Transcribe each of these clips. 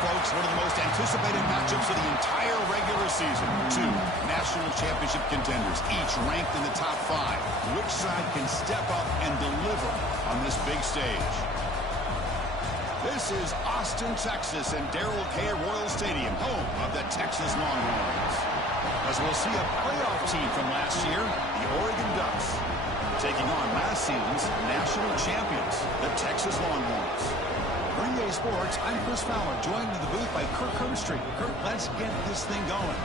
folks, one of the most anticipated matchups of the entire regular season. Two national championship contenders, each ranked in the top 5. Which side can step up and deliver on this big stage? This is Austin, Texas, and Darrell K. Royal Stadium, home of the Texas Longhorns. As we'll see a playoff team from last year, the Oregon Ducks, taking on last season's national champions, the Texas Longhorns. Green Bay Sports, I'm Chris Fowler, joined in the booth by Kirk Herbstreit. Kirk, let's get this thing going.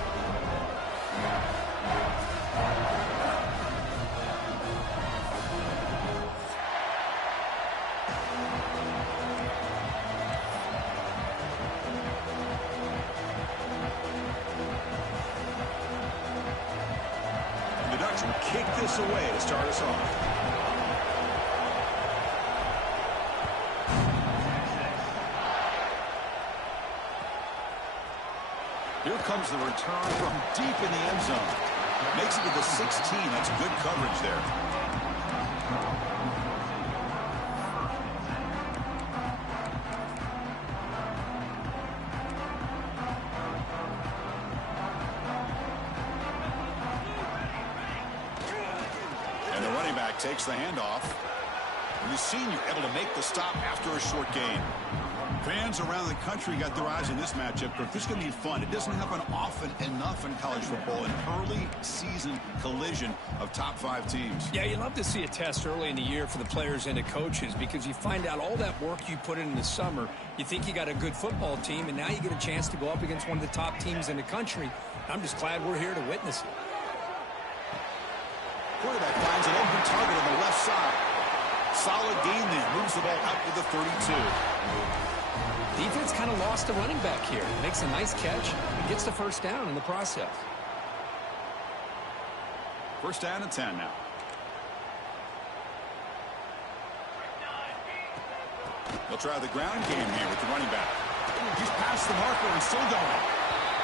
The Ducks will kick this away to start us off. Here comes the return from deep in the end zone. Makes it to the 16. That's good coverage there. And the running back takes the handoff. And the senior able to make the stop after a short gain. Fans around the country got their eyes on this matchup. This is going to be fun. It doesn't happen often enough in college football, an early season collision of top 5 teams. Yeah, you love to see a test early in the year for the players and the coaches because you find out all that work you put in the summer. You think you got a good football team, and now you get a chance to go up against one of the top teams in the country. I'm just glad we're here to witness it. Quarterback finds an open target on the left side. Solid gain there. Moves the ball out to the 32. Defense kind of lost a running back here. Makes a nice catch and gets the first down in the process. First down and 10 now. They'll try the ground game here with the running back. He's past the marker and still going.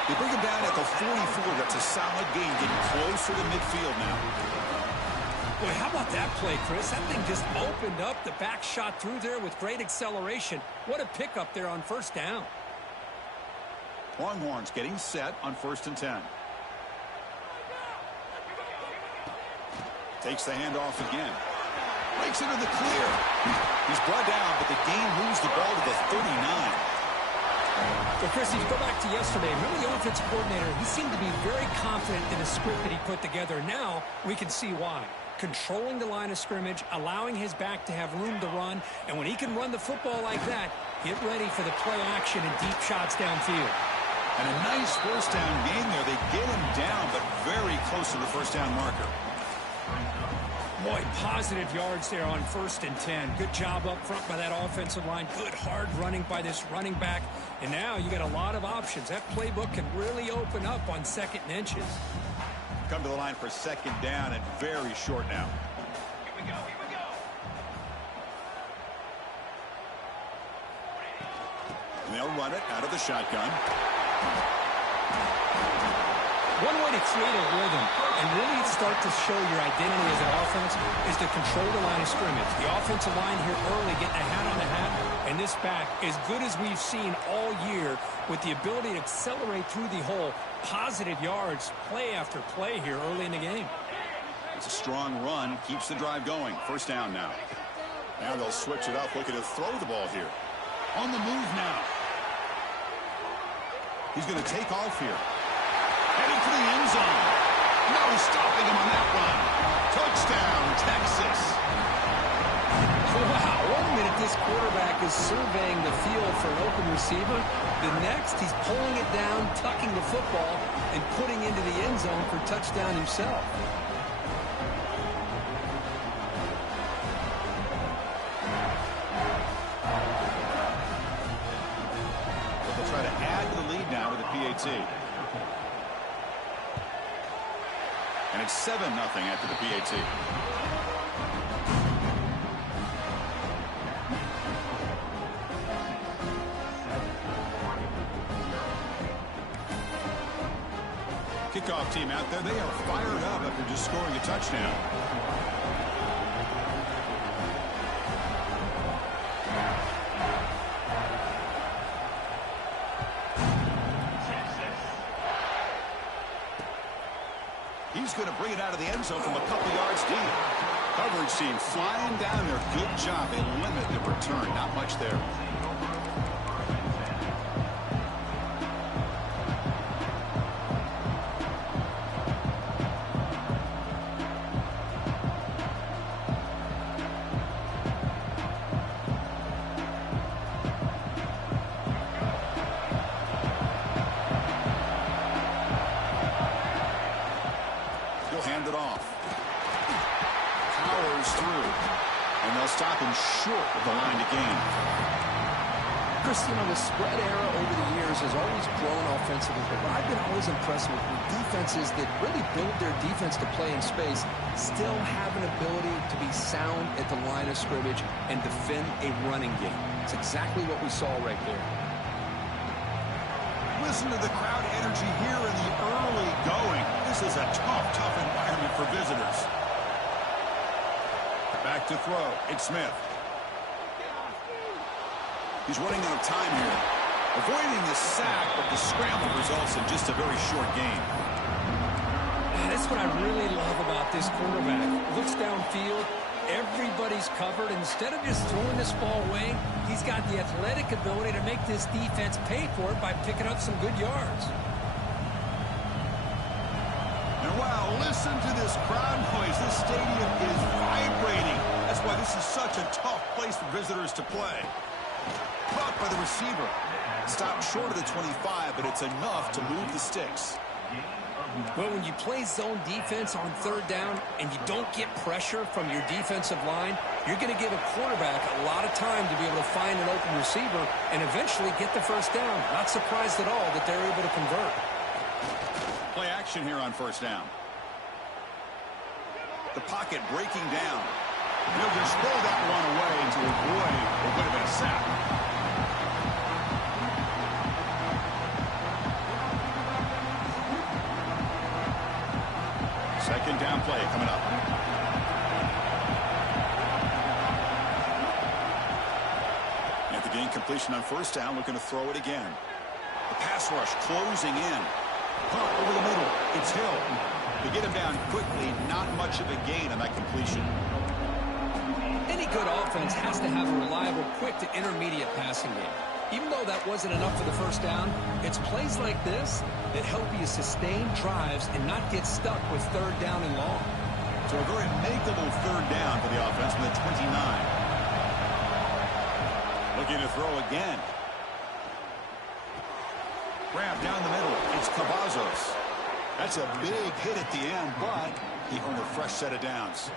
They bring him down at the 44. That's a solid gain, getting closer to midfield now. Boy, how about that play, Chris? That thing just opened up. The back shot through there with great acceleration. What a pickup there on first down. Longhorns getting set on first and 10. Takes the handoff again. Breaks into the clear. He's brought down, but the gain moves the ball to the 39. So, Chris, if you go back to yesterday, remember the offensive coordinator, he seemed to be very confident in the script that he put together. Now we can see why. Controlling the line of scrimmage, allowing his back to have room to run, and when he can run the football like that, get ready for the play action and deep shots downfield. And a nice first down gain there. They get him down, but very close to the first down marker. Boy, positive yards there on first and 10. Good job up front by that offensive line. Good hard running by this running back. And now you got a lot of options. That playbook can really open up on second and inches. Come to the line for second down and very short now. Here we go, here we go. And they'll run it out of the shotgun. One way to create a rhythm and really start to show your identity as an offense is to control the line of scrimmage. The offensive line here early getting a hat on the hat, and this back, as good as we've seen all year, with the ability to accelerate through the hole, positive yards, play after play here early in the game. It's a strong run, keeps the drive going. First down now. Now they'll switch it up, looking to throw the ball here. On the move now. He's going to take off here. Heading for the end zone. No stopping him on that run. Touchdown, Texas. Wow, 1 minute this quarterback is surveying the field for an open receiver. The next, he's pulling it down, tucking the football, and putting into the end zone for touchdown himself. They'll try to add to the lead now with a PAT. And it's 7-0 after the PAT. Kickoff team out there. They are fired up after just scoring a touchdown. going to bring it out of the end zone from a couple yards deep. Coverage team flying down there. Good job. They limit the return. Not much there. Hand it off. Powers through. And they'll stop him short of the line to gain. Chris, the spread era over the years has always grown offensively, but I've been always impressed with defenses that really build their defense to play in space, still have an ability to be sound at the line of scrimmage and defend a running game. It's exactly what we saw right there. Listen to the crowd energy here in the early going. This is a tough environment for visitors. Back to throw. It's Smith. He's running out of time here. Avoiding the sack, but the scramble results in just a very short gain. That's what I really love about this quarterback. Looks downfield. Everybody's covered. Instead of just throwing this ball away, he's got the athletic ability to make this defense pay for it by picking up some good yards. And wow, listen to this crowd noise. This stadium is vibrating. That's why this is such a tough place for visitors to play. Caught by the receiver. Stopped short of the 25, but it's enough to move the sticks. Well, when you play zone defense on third down and you don't get pressure from your defensive line, you're going to give a quarterback a lot of time to be able to find an open receiver and eventually get the first down. Not surprised at all that they're able to convert. Play action here on first down. The pocket breaking down. He'll just throw that one away to avoid what would have been a sack. Second down play coming up. At the gain completion on first down, looking to throw it again. The pass rush closing in. Pump over the middle. It's Hill. They get him down quickly. Not much of a gain on that completion. Any good offense has to have a reliable, quick to intermediate passing game. Even though that wasn't enough for the first down, it's plays like this that help you sustain drives and not get stuck with third down and long. So a very makeable third down for the offense with a 29. Looking to throw again. Grab down the middle. It's Cavazos. That's a big hit at the end, but he earned a fresh set of downs.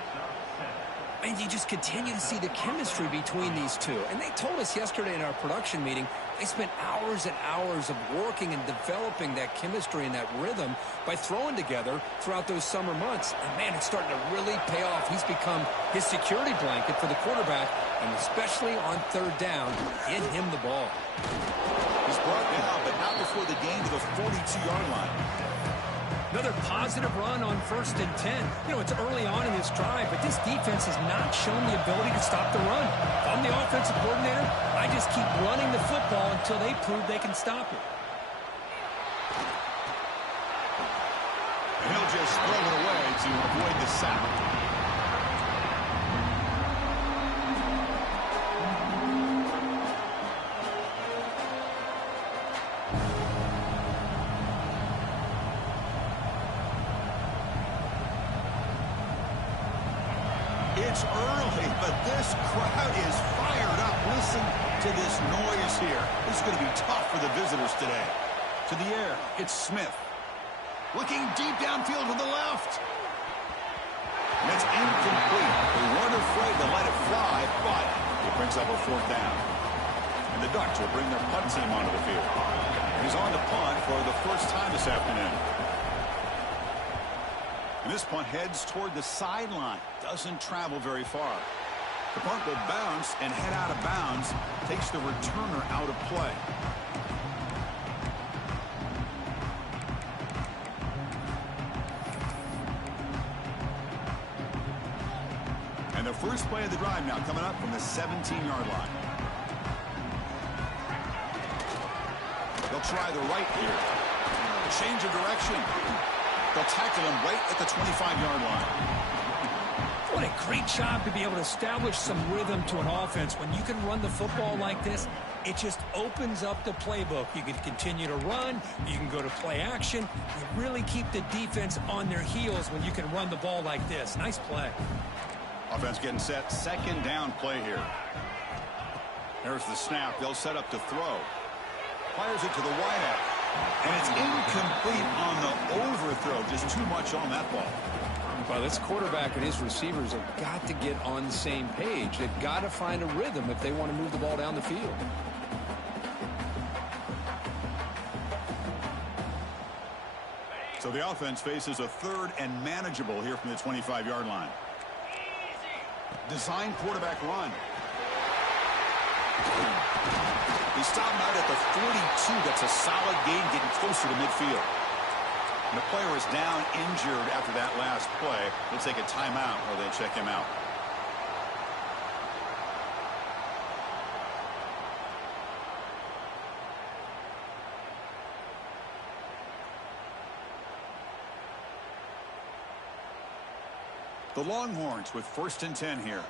And you just continue to see the chemistry between these two. And they told us yesterday in our production meeting, they spent hours and hours of working and developing that chemistry and that rhythm by throwing together throughout those summer months. And, man, it's starting to really pay off. He's become his security blanket for the quarterback, and especially on third down, get him the ball. He's brought down, but not before the gain to the 42-yard line. Another positive run on 1st and 10. It's early on in this drive, but this defense has not shown the ability to stop the run. If I'm the offensive coordinator, I just keep running the football until they prove they can stop it. And he'll just throw it away to avoid the sack. It's early, but this crowd is fired up. Listen to this noise here. This is going to be tough for the visitors today. To the air, it's Smith. Looking deep downfield to the left. And it's incomplete. They weren't afraid to let it fly, but it brings up a fourth down. And the Ducks will bring their punt team onto the field. He's on the punt for the first time this afternoon. And this punt heads toward the sideline. Doesn't travel very far. The punt will bounce and head out of bounds. Takes the returner out of play. And the first play of the drive now coming up from the 17-yard line. They'll try the right here. Change of direction. They'll tackle him right at the 25-yard line. What a great job to be able to establish some rhythm to an offense. When you can run the football like this, it just opens up the playbook. You can continue to run. You can go to play action. You really keep the defense on their heels when you can run the ball like this. Nice play. Offense getting set. Second down play here. There's the snap. They'll set up to throw. Fires it to the wideout. And it's incomplete on the overthrow. Just too much on that ball. Well, this quarterback and his receivers have got to get on the same page. They've got to find a rhythm if they want to move the ball down the field. So the offense faces a third and manageable here from the 25-yard line. Design quarterback run. They stop him out at the 42. That's a solid gain, getting closer to midfield. And the player is down injured after that last play. They'll take a timeout or they check him out. The Longhorns with 1st and 10 here.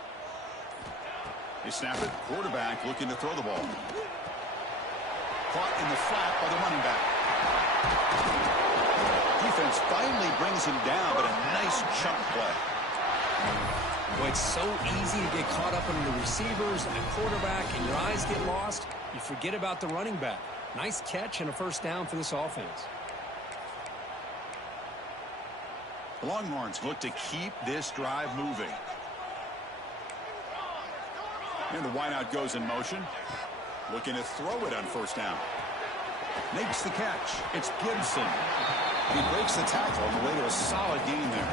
They snap it. Quarterback looking to throw the ball. Caught in the flat by the running back. Defense finally brings him down, but a nice chunk play. Boy, it's so easy to get caught up in the receivers and the quarterback, and your eyes get lost. You forget about the running back. Nice catch and a first down for this offense. The Longhorns look to keep this drive moving. And the wideout goes in motion. Looking to throw it on 1st down. Makes the catch. It's Gibson. He breaks the tackle on the way to a solid gain there.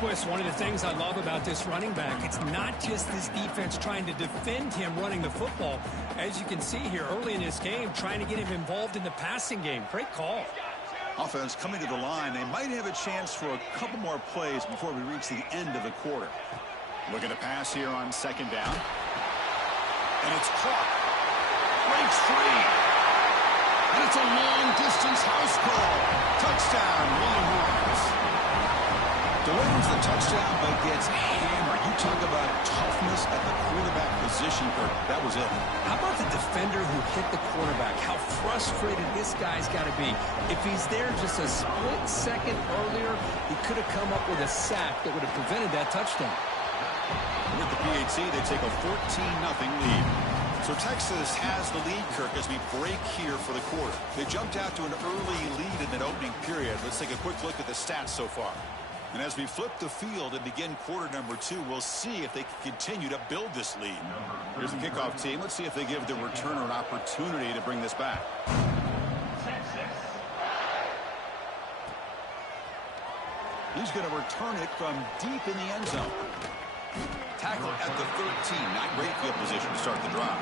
Boy, it's one of the things I love about this running back. It's not just this defense trying to defend him running the football. As you can see here early in this game, trying to get him involved in the passing game. Great call. Offense coming to the line. They might have a chance for a couple more plays before we reach the end of the quarter. Looking to pass here on 2nd down. And it's caught. Breaks free. And it's a long-distance house call. Touchdown, Longhorns. Delivers the touchdown, but gets hammered. You talk about toughness at the quarterback position, Kirk. That was it. How about the defender who hit the quarterback? How frustrated this guy's got to be. If he's there just a split second earlier, he could have come up with a sack that would have prevented that touchdown. With the PAT, they take a 14-0 lead. So Texas has the lead, Kirk, as we break here for the quarter. They jumped out to an early lead in that opening period. Let's take a quick look at the stats so far. And as we flip the field and begin quarter number 2, we'll see if they can continue to build this lead. Here's the kickoff team. Let's see if they give the returner an opportunity to bring this back. He's going to return it from deep in the end zone. Tackle at the 13. Not great field position to start the drive.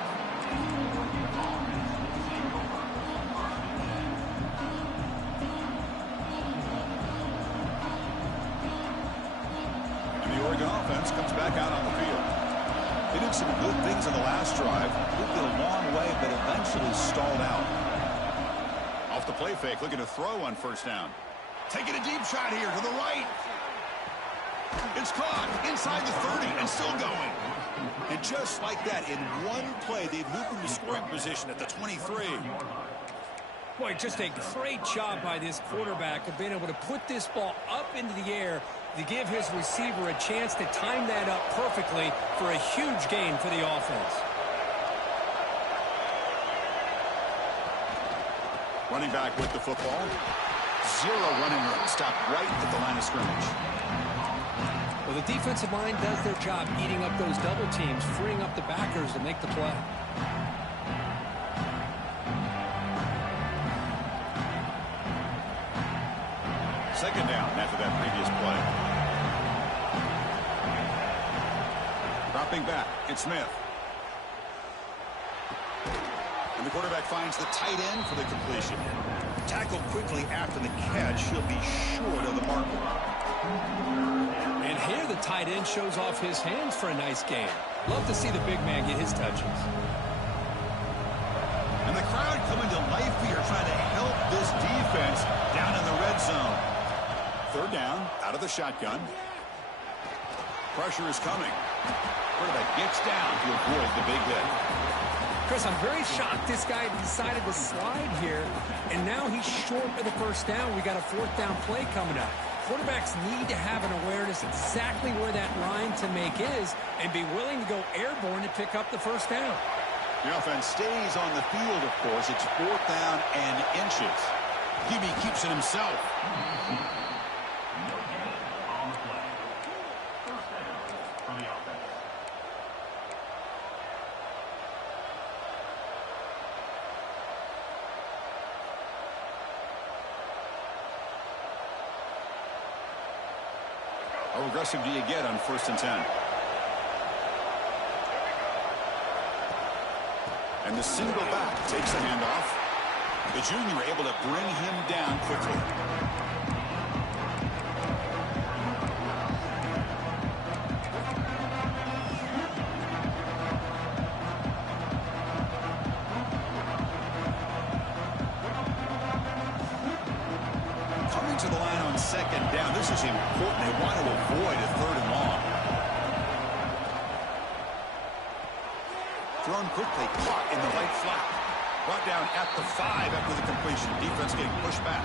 And the Oregon offense comes back out on the field. They did some good things in the last drive. Moved it a long way, but eventually stalled out. Off the play fake, looking to throw on 1st down. Taking a deep shot here to the right. It's caught inside the 30 and still going. And just like that, in one play, they've moved into scoring position at the 23. Boy, just a great job by this quarterback of being able to put this ball up into the air to give his receiver a chance to time that up perfectly for a huge gain for the offense. Running back with the football. 0 running room. Stopped right at the line of scrimmage. Well, the defensive line does their job eating up those double teams, freeing up the backers to make the play. Second down after that previous play. Dropping back, it's Smith. And the quarterback finds the tight end for the completion. Tackled quickly after the catch. He'll be short of the marker. And here the tight end shows off his hands for a nice game. Love to see the big man get his touches. And the crowd coming to life here, trying to help this defense down in the red zone. Third down, out of the shotgun. Pressure is coming. Quarterback gets down to avoid the big hit. Chris, I'm very shocked this guy decided to slide here, and now he's short of the first down. We got a fourth down play coming up. Quarterbacks need to have an awareness exactly where that line to make is and be willing to go airborne to pick up the first down. The offense stays on the field, of course. It's fourth down and inches. QB keeps it himself. How aggressive do you get on 1st and 10? And the single back takes the handoff. The junior able to bring him down quickly. Coming to the line on 2nd down. This is important. They want to avoid a 3rd and long. Thrown quickly, caught in the right flat. Brought down at the 5 after the completion. Defense getting pushed back.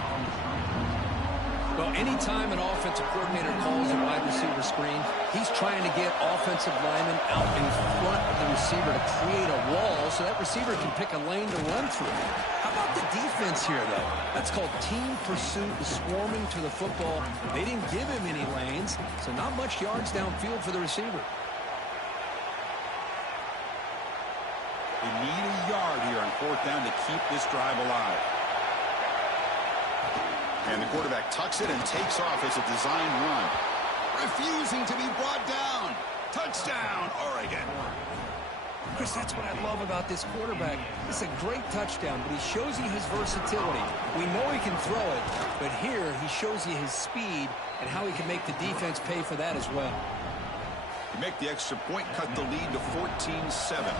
Well, anytime an offensive coordinator calls a wide receiver screen, he's trying to get offensive linemen out in front of the receiver to create a wall so that receiver can pick a lane to run through. How about the defense here, though? That's called team pursuit, swarming to the football. They didn't give him any lanes, so not much yards downfield for the receiver. They need a yard here on 4th down to keep this drive alive. And the quarterback tucks it and takes off as a design run. Refusing to be brought down. Touchdown, Oregon. Chris, that's what I love about this quarterback. It's a great touchdown, but he shows you his versatility. We know he can throw it, but here he shows you his speed and how he can make the defense pay for that as well. To make the extra point, cut the lead to 14-7.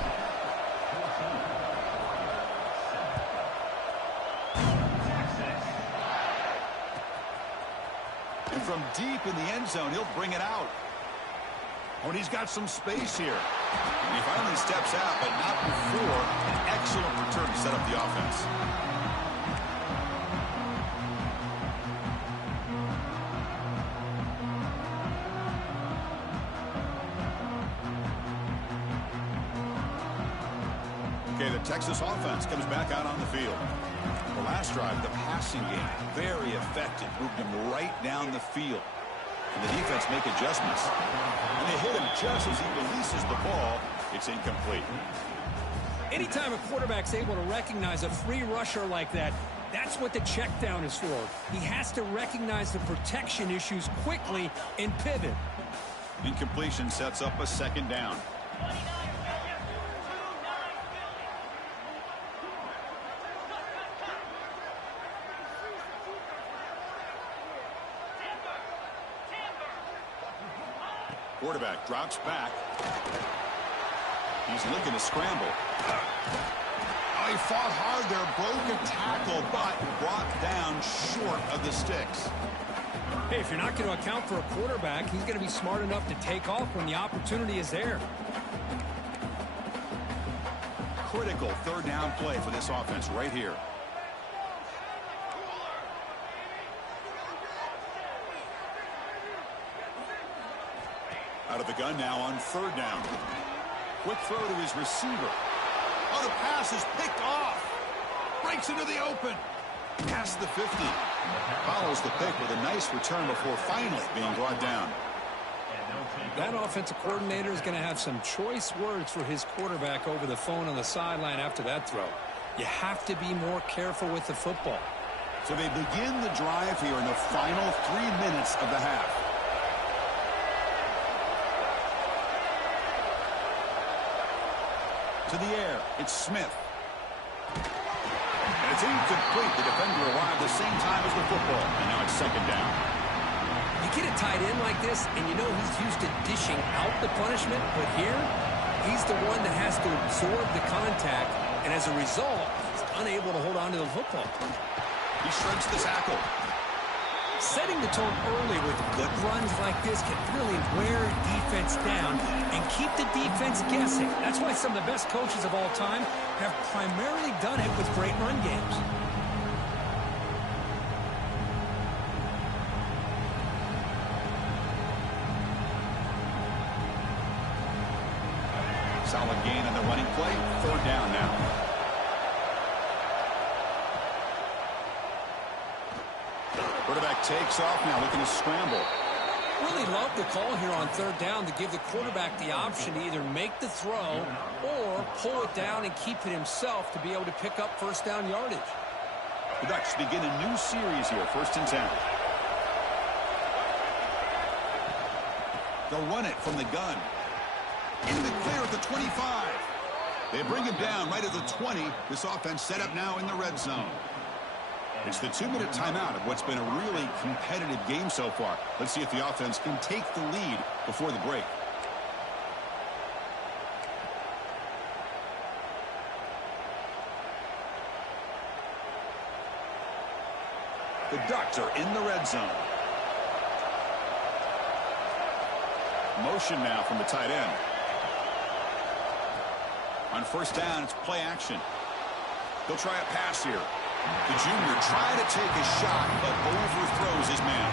And from deep in the end zone, he'll bring it out. Oh, and he's got some space here. And he finally steps out, but not before an excellent return to set up the offense. Okay, the Texas offense comes back out on the field. The last drive, the passing game, very effective. Moved him right down the field. And the defense make adjustments. And they hit him just as he releases the ball. It's incomplete. Anytime a quarterback's able to recognize a free rusher like that, that's what the check down is for. He has to recognize the protection issues quickly and pivot. Incompletion sets up a 2nd down. Quarterback drops back. He's looking to scramble. Oh, he fought hard there, broke a tackle, but brought down short of the sticks. Hey, if you're not going to account for a quarterback, he's going to be smart enough to take off when the opportunity is there. Critical 3rd down play for this offense right here. Out of the gun now on 3rd down. Quick throw to his receiver. Oh, the pass is picked off. Breaks into the open. Past the 50. Follows the pick with a nice return before finally being brought down. That offensive coordinator is going to have some choice words for his quarterback over the phone on the sideline after that throw. You have to be more careful with the football. So they begin the drive here in the final 3 minutes of the half. To the air, it's Smith. And it's incomplete. The defender arrived the same time as the football. And now it's 2nd down. You get a tight end like this, and you know he's used to dishing out the punishment, but here, he's the one that has to absorb the contact, and as a result, he's unable to hold on to the football. He shreds the tackle. Setting the tone early with good runs like this can really wear defense down and keep the defense guessing. That's why some of the best coaches of all time have primarily done it with great run games. Solid gain on the running play. Third down now. Quarterback takes off now, looking to scramble. Really love the call here on third down to give the quarterback the option to either make the throw or pull it down and keep it himself to be able to pick up first down yardage. The Ducks begin a new series here, 1st and 10. They'll run it from the gun. In the clear at the 25. They bring him down right at the 20. This offense set up now in the red zone. It's the 2-minute timeout of what's been a really competitive game so far. Let's see if the offense can take the lead before the break. The Ducks are in the red zone. Motion now from the tight end. On first down, it's play action. He'll try a pass here. The junior trying to take a shot, but overthrows his man.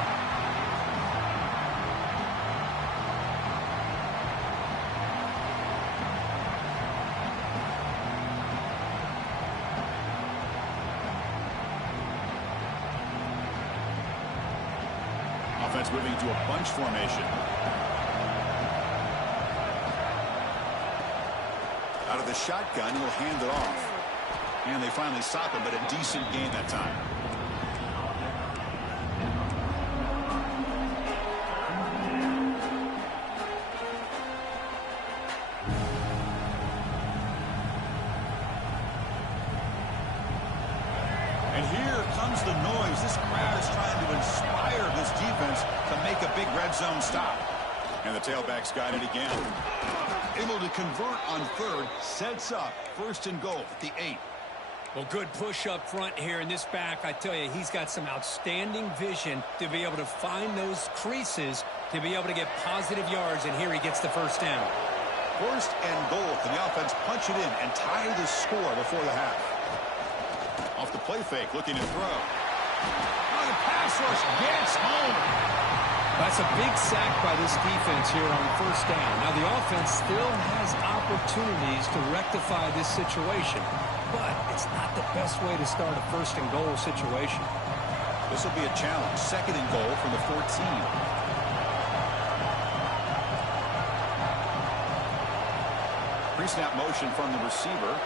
Offense moving to a bunch formation. Out of the shotgun, he'll hand it off. And they finally stop him, but a decent gain that time. And here comes the noise. This crowd is trying to inspire this defense to make a big red zone stop. And the tailback's got it again. Able to convert on third, sets up 1st and goal at the 8. Well, good push up front here in this back. I tell you, he's got some outstanding vision to be able to find those creases to be able to get positive yards, and here he gets the first down. 1st and goal. Can the offense punch it in and tie the score before the half? Off the play fake, looking to throw. Oh, the pass rush gets home. That's a big sack by this defense here on first down. Now, the offense still has opportunities to rectify this situation, but it's not the best way to start a 1st and goal situation. This will be a challenge. 2nd and goal from the 14. Pre-snap motion from the receiver.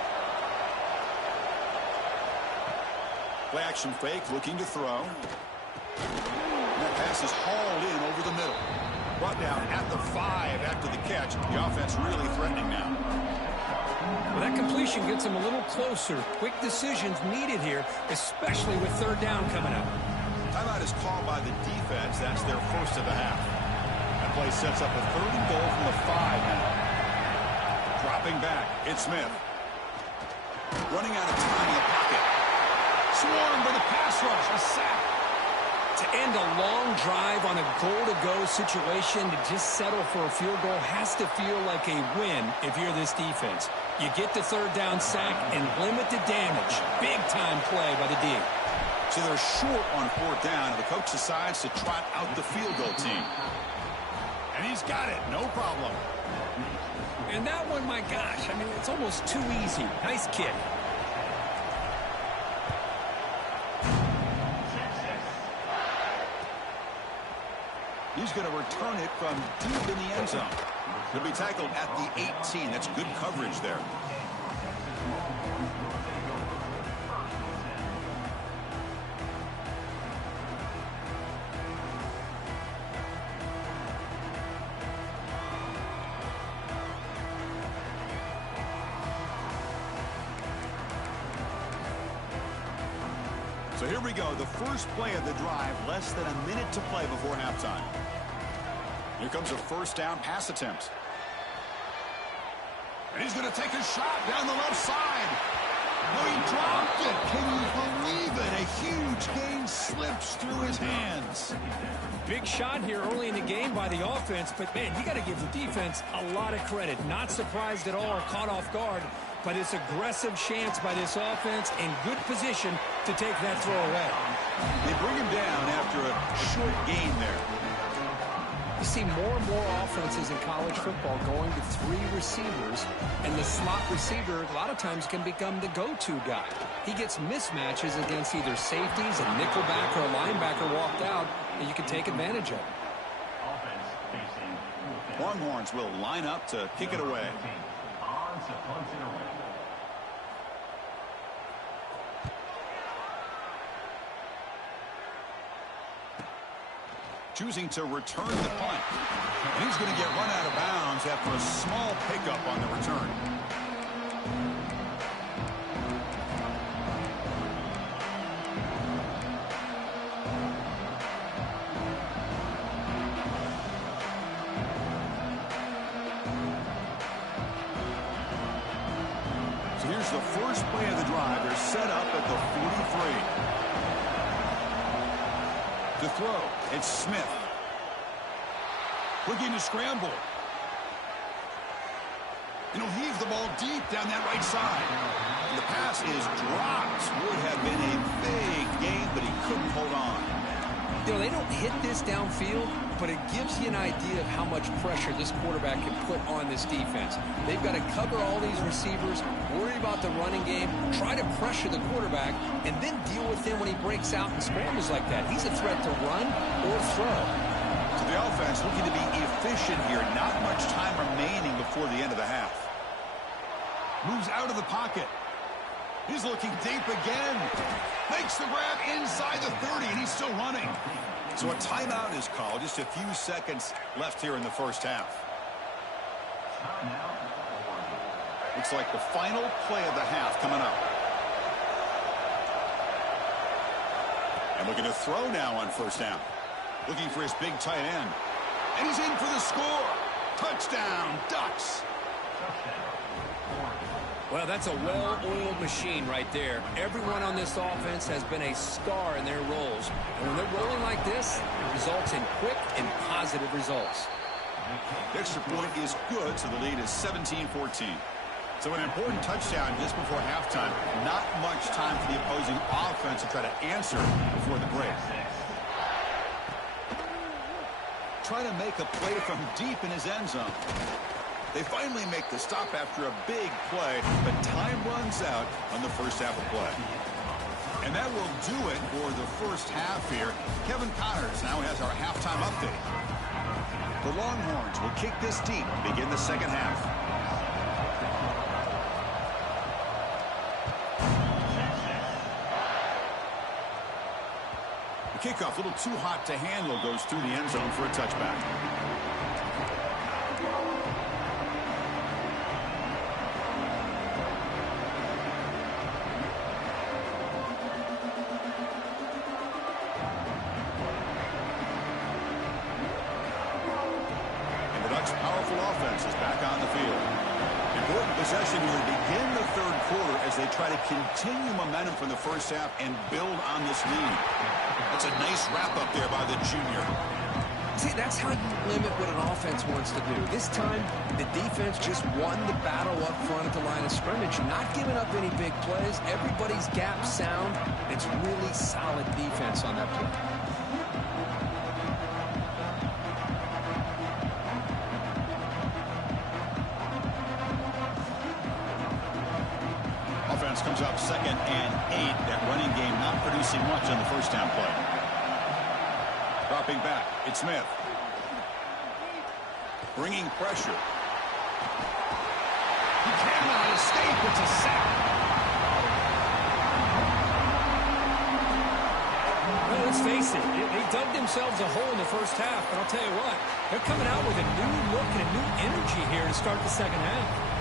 Play action fake, looking to throw. And that pass is hauled in over the middle. Brought down at the 5 after the catch. The offense really threatening now. Well, that completion gets him a little closer. Quick decisions needed here, especially with third down coming up. Timeout is called by the defense. That's their first of the half. That play sets up a 3rd and goal from the 5 now. Dropping back, it's Smith. Running out of time in the pocket. Swarmed by the pass rush. A sack. To end a long drive on a goal-to-go situation, to just settle for a field goal has to feel like a win if you're this defense. You get the third down sack and limit the damage. Big-time play by the D. So they're short on 4th down, and the coach decides to trot out the field goal team. And he's got it, no problem. And that one, my gosh, I mean, it's almost too easy. Nice kick. He's going to return it from deep in the end zone. He'll be tackled at the 18. That's good coverage there. So here we go, the first play of the drive, less than a minute to play before halftime. Here comes a 1st down pass attempt. And he's going to take a shot down the left side. Oh, he dropped it. Can you believe it? A huge gain slips through his hands. Big shot here early in the game by the offense, but, man, you got to give the defense a lot of credit. Not surprised at all or caught off guard, but it's aggressive chance by this offense in good position to take that throw away. They bring him down after a short gain there. You see more and more offenses in college football going to 3 receivers, and the slot receiver a lot of times can become the go-to guy. He gets mismatches against either safeties, a nickelback, or a linebacker walked out, and you can take advantage of it. Longhorns will line up to kick it away. Choosing to return the punt. And he's going to get run out of bounds after a small pickup on the return. So here's the first play of the drive. They're set up at the 43. To throw, it's Smith. Looking to scramble. And he'll heave the ball deep down that right side. And the pass is dropped. Would have been a big gain, but he couldn't hold on. You know, they don't hit this downfield, but it gives you an idea of how much pressure this quarterback can put on this defense. They've got to cover all these receivers, worry about the running game, try to pressure the quarterback, and then deal with him when he breaks out and scrambles like that. He's a threat to run or throw. So the offense looking to be efficient here. Not much time remaining before the end of the half. Moves out of the pocket. He's looking deep again. Makes the grab inside the 30, and he's still running. So a timeout is called. Just a few seconds left here in the first half. Looks like the final play of the half coming up. And looking to throw now on first down. Looking for his big tight end. And he's in for the score. Touchdown, Ducks. Well, that's a well-oiled machine right there. Everyone on this offense has been a star in their roles. And when they're rolling like this, it results in quick and positive results. The extra point is good, so the lead is 17-14. So an important touchdown just before halftime. Not much time for the opposing offense to try to answer before the break. Trying to make a play from deep in his end zone. They finally make the stop after a big play, but time runs out on the first half of play. And that will do it for the first half here. Kevin Connors now has our halftime update. The Longhorns will kick this deep and begin the second half. The kickoff, a little too hot to handle, goes through the end zone for a touchback. Powerful offense is back on the field. Important possession here to begin the third quarter as they try to continue momentum from the first half and build on this lead. That's a nice wrap-up there by the junior. See, that's how you limit what an offense wants to do. This time, the defense just won the battle up front at the line of scrimmage, not giving up any big plays. Everybody's gap sound. It's really solid defense on that play. Offense comes up 2nd and 8. That running game not producing much on the first down play. Dropping back, it's Smith. Bringing pressure. He cannot escape. It's a sack. Well, let's face it. They dug themselves a hole in the first half, but I'll tell you what, they're coming out with a new look and a new energy here to start the second half.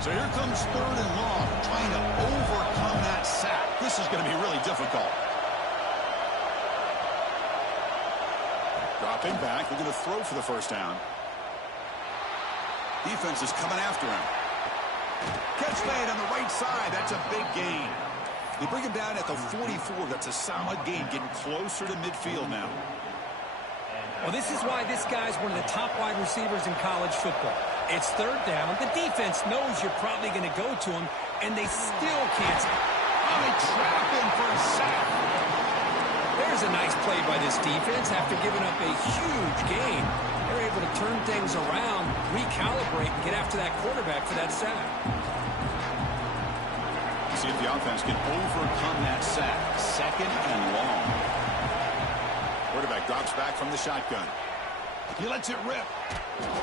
So here comes 3rd and long, trying to overcome that sack. This is going to be really difficult. Dropping back, they're going to throw for the first down. Defense is coming after him. Catch made on the right side. That's a big gain. They bring him down at the 44. That's a solid gain, getting closer to midfield now. Well, this is why this guy's one of the top wide receivers in college football. It's third down. The defense knows you're probably going to go to him, and they still can't. Oh, they trap him for a sack. There's a nice play by this defense. After giving up a huge gain, they're able to turn things around, recalibrate, and get after that quarterback for that sack. See if the offense can overcome that sack. Second and long. Quarterback drops back from the shotgun. He lets it rip.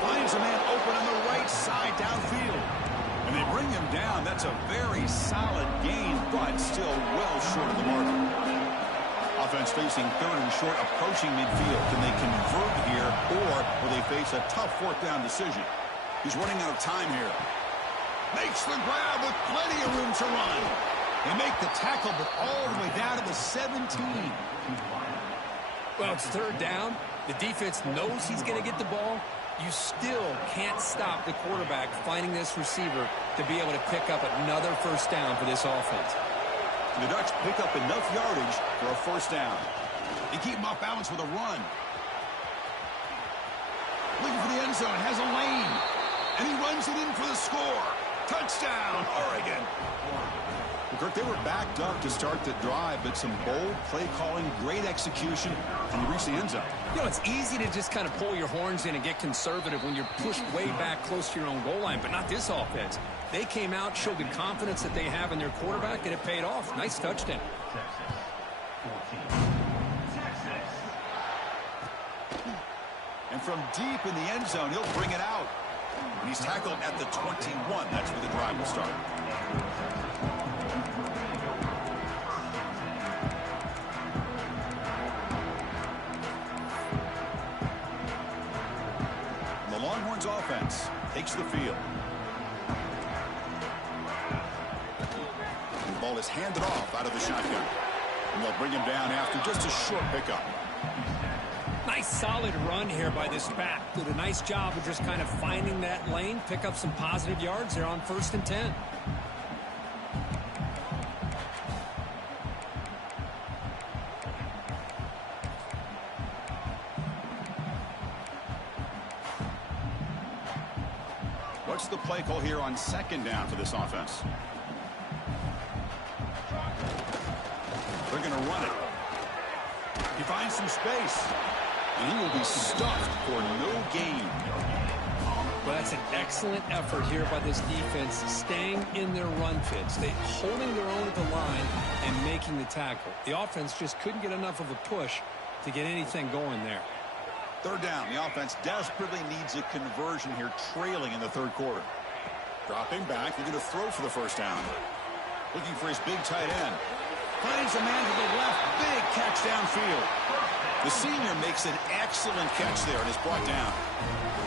Finds a man open on the right side downfield. And they bring him down. That's a very solid gain, but still well short of the mark. Offense facing third and short, approaching midfield. Can they convert here, or will they face a tough fourth down decision? He's running out of time here. Makes the grab with plenty of room to run. They make the tackle, but all the way down to the 17. Well, it's third down. The defense knows he's going to get the ball. You still can't stop the quarterback finding this receiver to be able to pick up another first down for this offense. The Dutch pick up enough yardage for a first down. They keep him off balance with a run. Looking for the end zone, has a lane. And he runs it in for the score. Touchdown, Oregon. Well, Kirk, they were backed up to start the drive, but some bold play calling, great execution, and you reach the end zone. You know, it's easy to just kind of pull your horns in and get conservative when you're pushed way back close to your own goal line, but not this offense. They came out, showed the confidence that they have in their quarterback, and it paid off. Nice touchdown. And from deep in the end zone, he'll bring it out. And he's tackled at the 21. That's where the drive will start. And the Longhorns offense takes the field. And the ball is handed off out of the shotgun. And they'll bring him down after just a short pickup. Nice solid run here by this back. Did a nice job of just kind of finding that lane, pick up some positive yards there on 1st and 10. What's the play call here on 2nd down for this offense? They're going to run it. He finds some space. And he will be stuffed for no gain. Well, that's an excellent effort here by this defense, staying in their run fits. They holding their own at the line and making the tackle. The offense just couldn't get enough of a push to get anything going there. 3rd down. The offense desperately needs a conversion here, trailing in the 3rd quarter. Dropping back. They're going to throw for the first down. Looking for his big tight end. Finds a man to the left. Big catch downfield. The senior makes an excellent catch there and is brought down.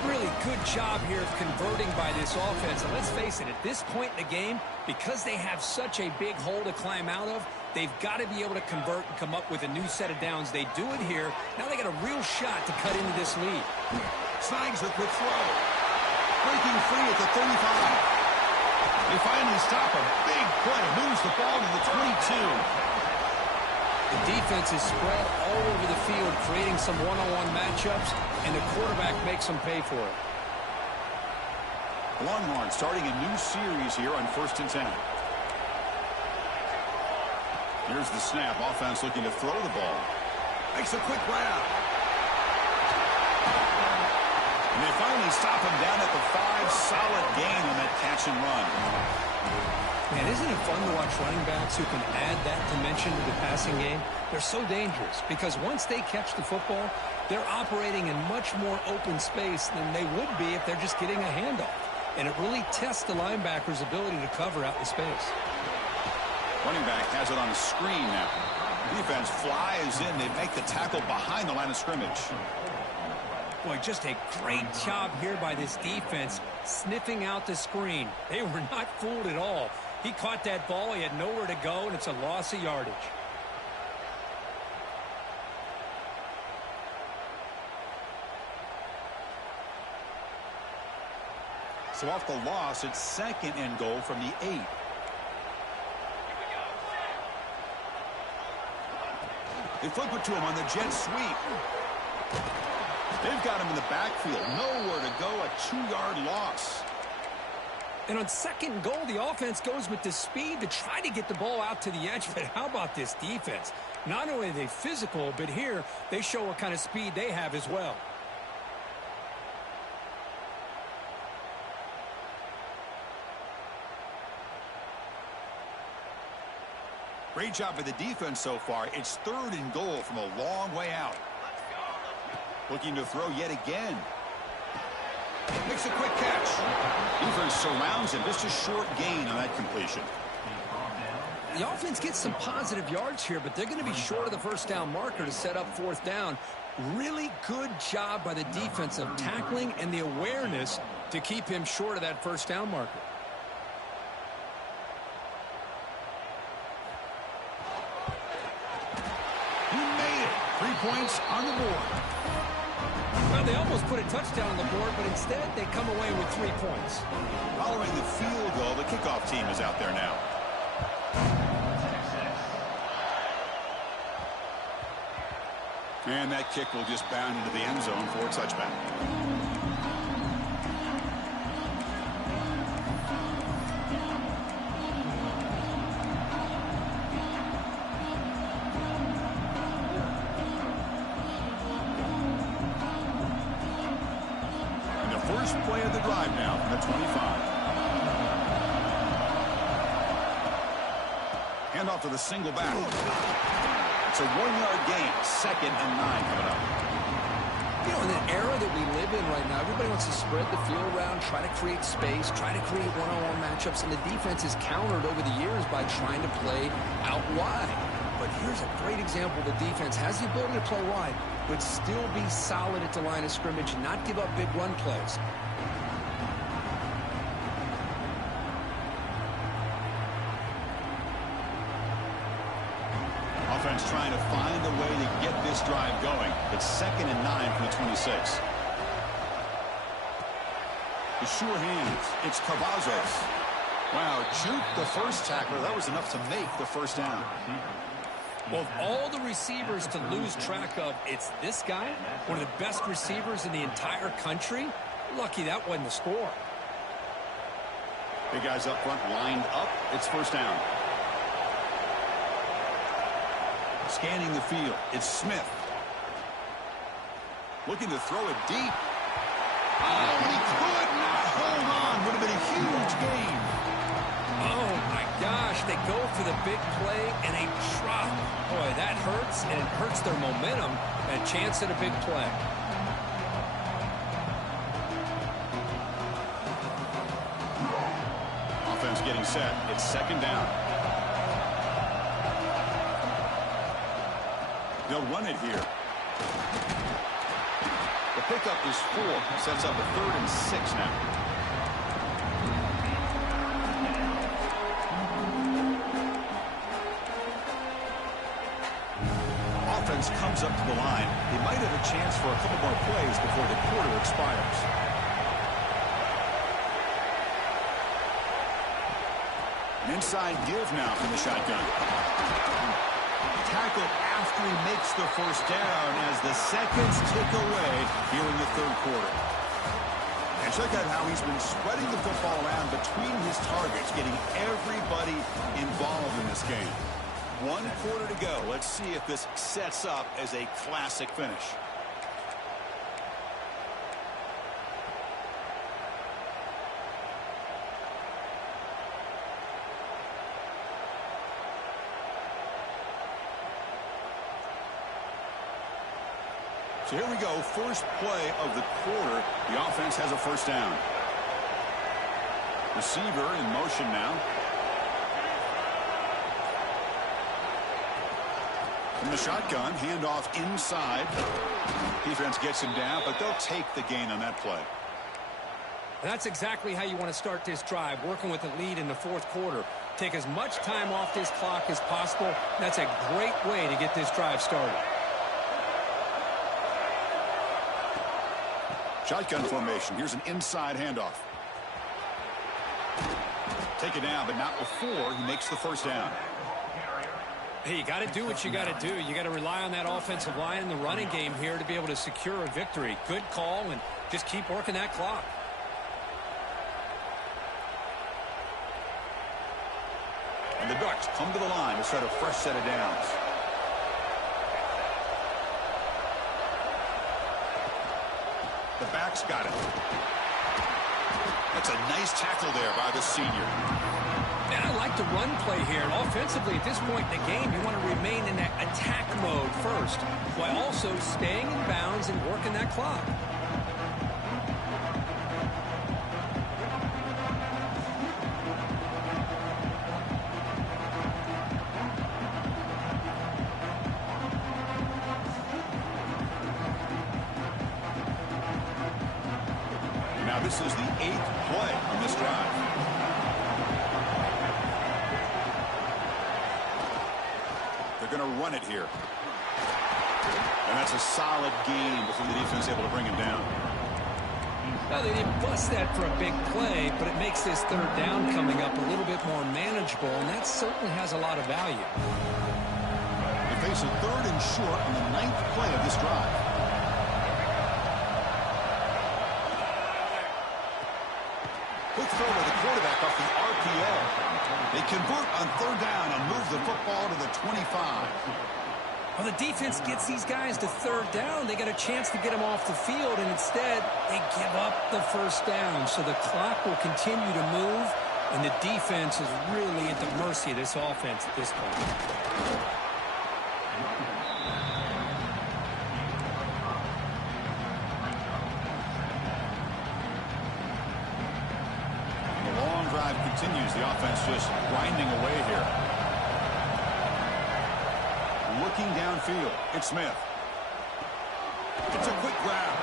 Really good job here of converting by this offense. And let's face it, at this point in the game, because they have such a big hole to climb out of, they've got to be able to convert and come up with a new set of downs. They do it here. Now they got a real shot to cut into this lead. Snags the quick throw. Breaking free at the 35. They finally stop a big play. Moves the ball to the 22. The defense is spread all over the field, creating some one-on-one matchups, and the quarterback makes them pay for it. Longhorns starting a new series here on 1st and 10. Here's the snap. Offense looking to throw the ball. Makes a quick grab. And they finally stop him down at the 5. Solid gain on that catch and run. Man, isn't it fun to watch running backs who can add that dimension to the passing game? They're so dangerous because once they catch the football, they're operating in much more open space than they would be if they're just getting a handoff. And it really tests the linebacker's ability to cover out the space. Running back has it on a screen now. Defense flies in. They make the tackle behind the line of scrimmage. Boy, just a great job here by this defense, sniffing out the screen. They were not fooled at all. He caught that ball. He had nowhere to go, and it's a loss of yardage. So off the loss, it's 2nd and goal from the 8. They flip it to him on the jet sweep. They've got him in the backfield. Nowhere to go, a 2-yard loss. And on 2nd and goal, the offense goes with the speed to try to get the ball out to the edge. But how about this defense? Not only are they physical, but here they show what kind of speed they have as well. Great job by the defense so far. It's 3rd and goal from a long way out. Looking to throw yet again. Makes a quick catch. Defense surrounds him. Just a short gain on that completion. The offense gets some positive yards here, but they're going to be short of the first down marker to set up 4th down. Really good job by the defense of tackling and the awareness to keep him short of that first down marker. He made it. 3 points on the board. Well, they almost put a touchdown on the board, but instead they come away with 3 points. Following the field goal, the kickoff team is out there now. And that kick will just bound into the end zone for a touchback. And the first play of the drive now from the 25. Hand off to the single back. It's a 1-yard gain. 2nd and 9 coming up. You know, in the era that we live in right now, everybody wants to spread the field around, try to create space, try to create one-on-one matchups, and the defense is countered over the years by trying to play out wide. But here's a great example. The defense has the ability to play wide, but still be solid at the line of scrimmage, not give up big run plays. Offense trying to find a way to get this drive going. It's 2nd and 9 from the 26. The sure hands. It's Cavazos. Wow, juke the first tackler. That was enough to make the first down. Well, of all the receivers to lose track of, it's this guy, one of the best receivers in the entire country. Lucky that wasn't the score. Big guys up front lined up. It's first down. Scanning the field. It's Smith. Looking to throw it deep. Oh, he could not hold on. Would have been a huge gain. Oh, my gosh. They go for the big play and a drop. Boy, that hurts, and it hurts their momentum. A chance at a big play. Offense getting set. It's 2nd down. They'll run it here. The pickup is 4. Sets up a 3rd and 6 now. Offense comes up to the line. They might have a chance for a couple more plays before the quarter expires. An inside give now from the shotgun. Tackle after he makes the first down as the seconds tick away here in the 3rd quarter. And check out how he's been spreading the football around between his targets, getting everybody involved in this game. 1 quarter to go. Let's see if this sets up as a classic finish. So here we go, first play of the quarter. The offense has a first down. Receiver in motion now. From the shotgun, handoff inside. Defense gets him down, but they'll take the gain on that play. That's exactly how you want to start this drive, working with the lead in the 4th quarter. Take as much time off this clock as possible. That's a great way to get this drive started. Shotgun formation. Here's an inside handoff. Take it down, but not before he makes the first down. Hey, you got to do what you got to do. You got to rely on that offensive line in the running game here to be able to secure a victory. Good call, and just keep working that clock. And the Ducks come to the line to start a fresh set of downs. The back's got it. That's a nice tackle there by the senior. And I like the run play here. And offensively, at this point in the game, you want to remain in that attack mode first, while also staying in bounds and working that clock. Now this is the 8th play on this drive. They're going to run it here. And that's a solid gain before the defense is able to bring him down. Well, they didn't bust that for a big play, but it makes this third down coming up a little bit more manageable, and that certainly has a lot of value. They face a 3rd and short on the 9th play of this drive. Quick throw to the quarterback off the RPO. They convert on 3rd down and move the football to the 25. Well, the defense gets these guys to 3rd down. They got a chance to get them off the field, and instead they give up the first down. So the clock will continue to move, and the defense is really at the mercy of this offense at this point. Continues. The offense just grinding away here. Looking downfield. It's Smith. It's a quick grab.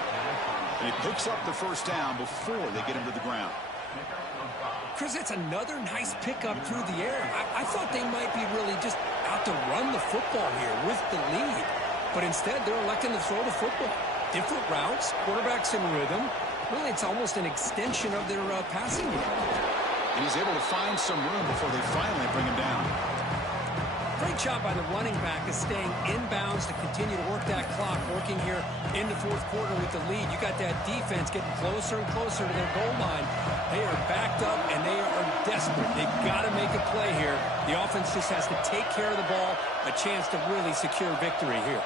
And he picks up the first down before they get him to the ground. Chris, that's another nice pickup through the air. I thought they might be really just out to run the football here with the lead. But instead, they're electing to throw the football. Different routes, quarterbacks in rhythm. Really, it's almost an extension of their passing game. And he's able to find some room before they finally bring him down. Great job by the running back of staying inbounds to continue to work that clock, working here in the 4th quarter with the lead. You got that defense getting closer and closer to their goal line. They are backed up, and they are desperate. They've got to make a play here. The offense just has to take care of the ball, a chance to really secure victory here.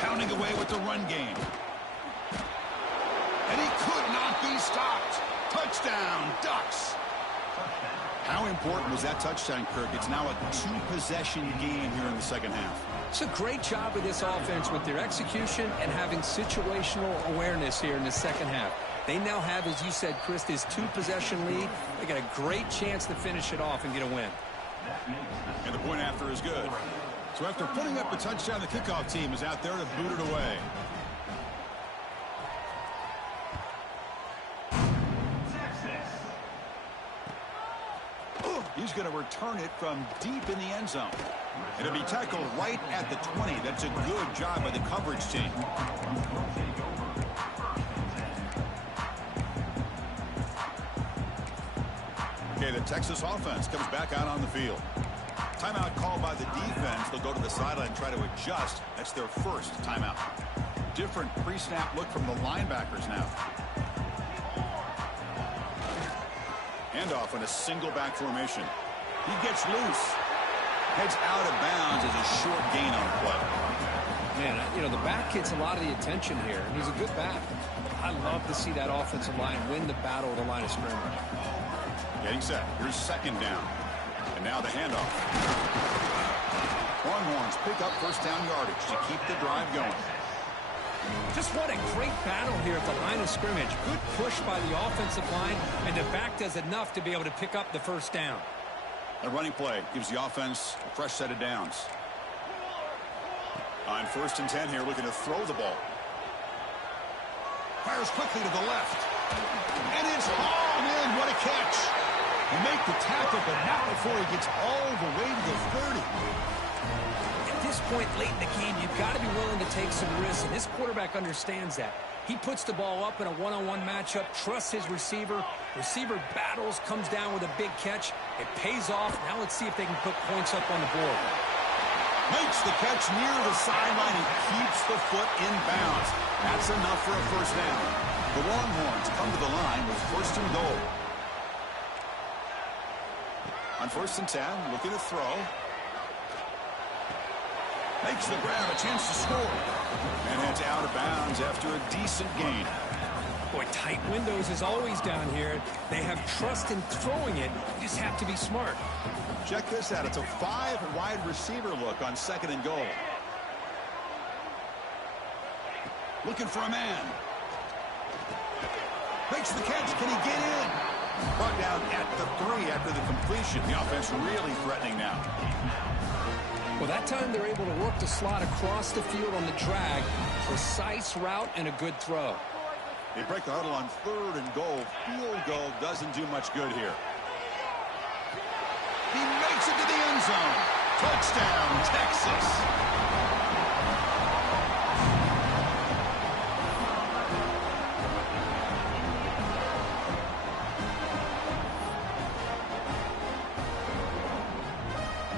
Pounding away with the run game. And he could not be stopped. Touchdown, Ducks. How important was that touchdown, Kirk? It's now a 2-possession game here in the second half. It's a great job of this offense with their execution and having situational awareness here in the second half. They now have, as you said, Chris, this 2-possession lead. They got a great chance to finish it off and get a win. And the point after is good. So after putting up a touchdown, the kickoff team is out there to boot it away. He's going to return it from deep in the end zone. It'll be tackled right at the 20. That's a good job by the coverage team. Okay, the Texas offense comes back out on the field. Timeout called by the defense. They'll go to the sideline and try to adjust. That's their first timeout. Different pre-snap look from the linebackers now. Handoff in a single back formation. He gets loose. Heads out of bounds as a short gain on the play. Man, you know, the back gets a lot of the attention here, and he's a good back. I love to see that offensive line win the battle of the line of scrimmage. Getting set. Here's 2nd down. And now the handoff. Longhorns pick up first down yardage to keep the drive going. Just what a great battle here at the line of scrimmage. Good push by the offensive line, and the back does enough to be able to pick up the first down. A running play gives the offense a fresh set of downs. On 1st and 10 here, looking to throw the ball. Fires quickly to the left. And it's hauled in. What a catch. He made the tackle, but not before he gets all the way to the 30. this point late in the game, you've got to be willing to take some risks, and this quarterback understands that. He puts the ball up in a one-on-one matchup, trusts his receiver. Receiver battles, comes down with a big catch. It pays off. Now let's see if they can put points up on the board. Makes the catch near the sideline and keeps the foot in bounds. That's enough for a first down. The Longhorns come to the line with first and goal. On first and 10, looking to throw. Makes the grab, a chance to score. And heads out of bounds after a decent gain. Boy, tight windows is always down here. They have trust in throwing it. You just have to be smart. Check this out. It's a 5-wide receiver look on second and goal. Looking for a man. Makes the catch. Can he get in? Brought down at the 3 after the completion. The offense really threatening now. Well, that time they're able to work the slot across the field on the drag. Precise route and a good throw. They break the huddle on third and goal. Field goal doesn't do much good here. He makes it to the end zone. Touchdown, Texas.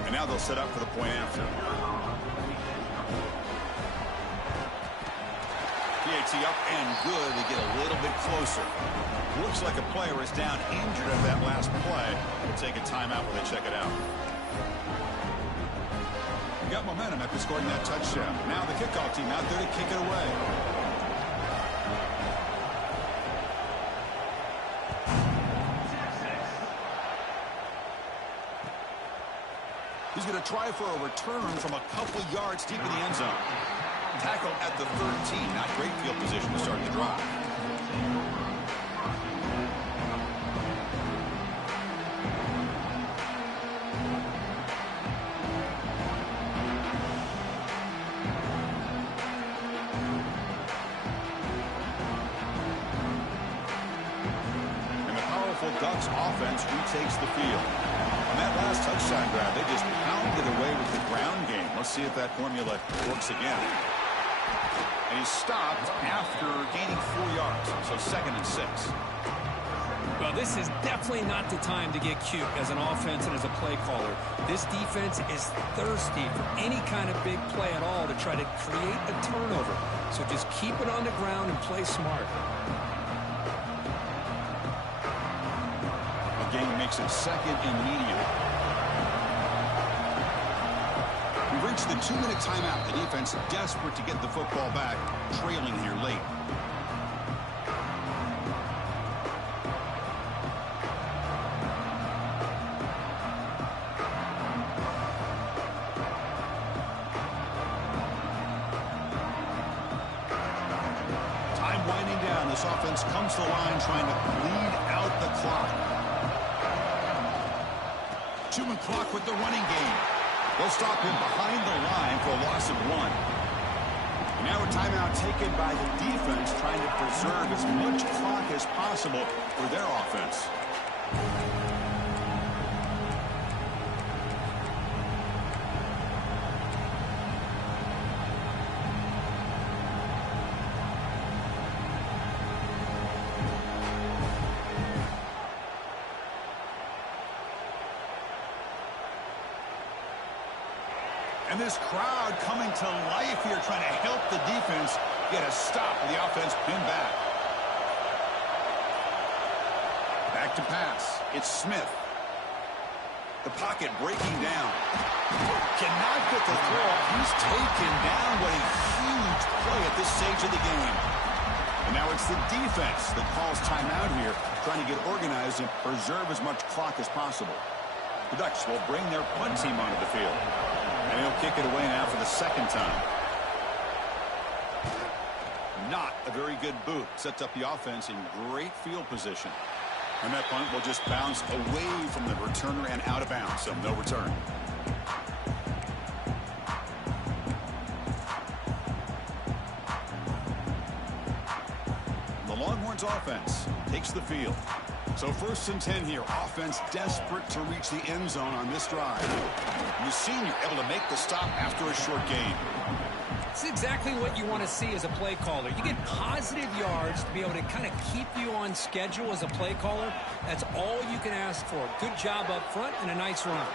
And now they'll set up for the point after. PAT up and good. They get a little bit closer. Looks like a player is down injured at that last play. We'll take a timeout while they check it out. Got momentum after scoring that touchdown. Now the kickoff team out there to kick it away. He's going to try for a return from a couple yards deep in the end zone. Tackle at the 13. Not great field position to start the drive. And the powerful Ducks offense retakes the field. On that last touchdown grab, they just pounded away with the ground game. Let's see if that formula works again. And he's stopped after gaining 4 yards, so second and 6. Well, this is definitely not the time to get cute as an offense and as a play caller. This defense is thirsty for any kind of big play at all to try to create a turnover. So just keep it on the ground and play smart. The game makes it second and medium. We've reached the 2-minute timeout. The defense desperate to get the football back, trailing here late. Time winding down. This offense comes to the line trying to bleed out the clock. 2-minute clock with the running game. They'll stop him behind the line for a loss of 1. Now a timeout taken by the defense trying to preserve as much clock as possible for their offense. And this crowd coming to life here, trying to help the defense get a stop with the offense pinned back. Back to pass. It's Smith. The pocket breaking down. Cannot get the throw off. He's taken down. What a huge play at this stage of the game. And now it's the defense that calls timeout here, trying to get organized and preserve as much clock as possible. The Ducks will bring their punt team onto the field. And he'll kick it away now for the second time. Not a very good boot. Sets up the offense in great field position. And that punt will just bounce away from the returner and out of bounds, so no return. The Longhorns offense takes the field. So 1st and 10 here. Offense desperate to reach the end zone on this drive. The senior able to make the stop after a short gain. It's exactly what you want to see as a play caller. You get positive yards to be able to kind of keep you on schedule as a play caller. That's all you can ask for. Good job up front and a nice run.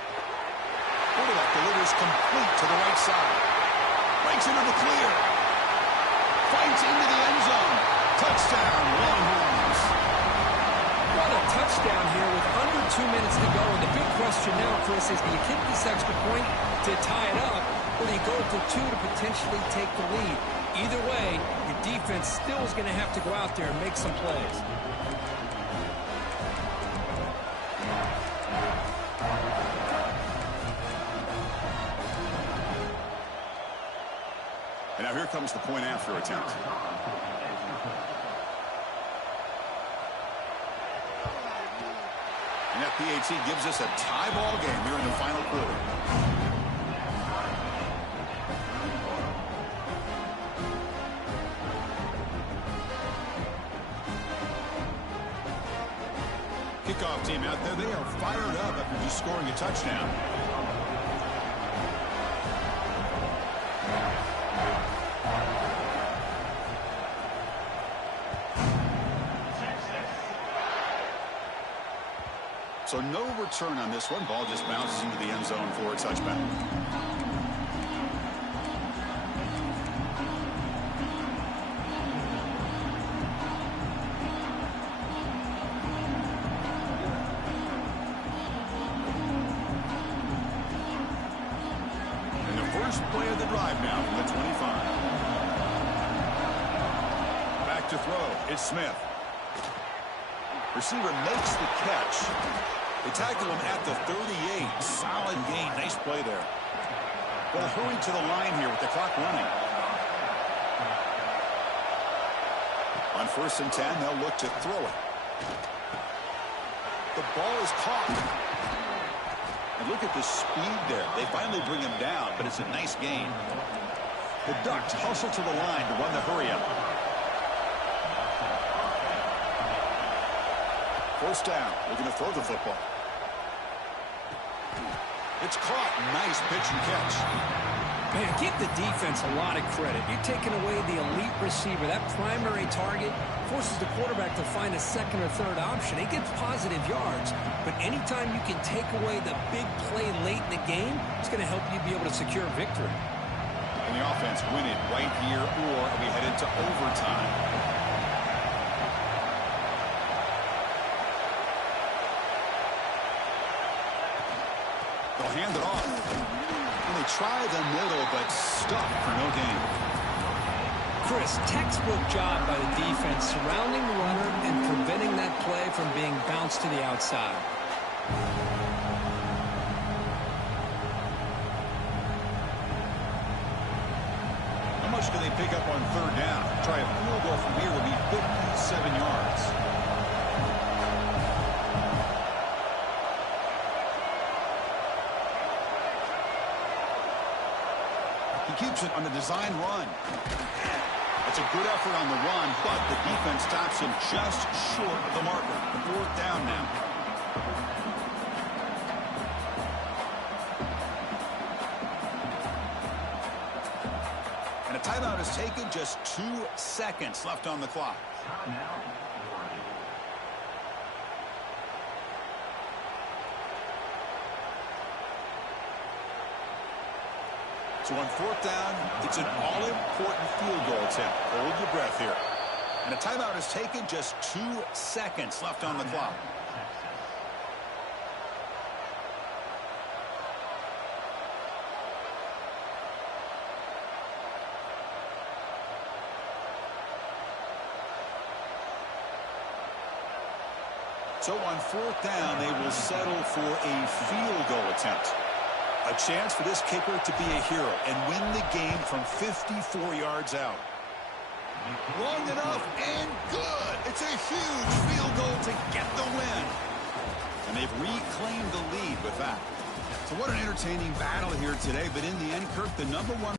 Quarterback delivers complete to the right side. Breaks into the clear. Fights into the end zone. Touchdown, Longhorns. What a touchdown here with under 2 minutes to go. And the big question now, Chris, is do you kick this extra point to tie it up, or do you go for 2 to potentially take the lead? Either way, your defense still is going to have to go out there and make some plays. And now here comes the point after attempt. And that PAT gives us a tie ball game here in the final quarter. Kickoff team out there, they are fired up after just scoring a touchdown. So no return on this one. Ball just bounces into the end zone for a touchback. And the first play of the drive now from the 25. Back to throw. It's Smith. Receiver makes the catch. They tackle him at the 38. Solid gain. Nice play there. They'll hurry to the line here with the clock running. On 1st and 10, they'll look to throw it. The ball is caught. And look at the speed there. They finally bring him down, but it's a nice gain. The Ducks hustle to the line to run the hurry-up. 1st down. We're going to throw the football. It's caught. Nice pitch and catch. Man, give the defense a lot of credit. You're taking away the elite receiver. That primary target forces the quarterback to find a second or third option. He gets positive yards, but anytime you can take away the big play late in the game, it's going to help you be able to secure victory. And the offense win it right here, or we head into overtime. They'll hand it off. And they try the middle, but stuck for no gain. Chris, textbook job by the defense surrounding the runner and preventing that play from being bounced to the outside. How much do they pick up on 3rd down? Try a field goal from here would be 57 yards. He keeps it on the design run. It's a good effort on the run, but the defense stops him just short of the marker. 4th down now. And a timeout is taken. Just 2 seconds left on the clock. So on 4th down, it's an all-important field goal attempt. Hold your breath here. And a timeout is taken. Just 2 seconds left on the clock. So on 4th down, they will settle for a field goal attempt. A chance for this kicker to be a hero and win the game from 54 yards out. Long enough and good. It's a huge field goal to get the win. And they've reclaimed the lead with that. So what an entertaining battle here today. But in the end, Kirk, the #1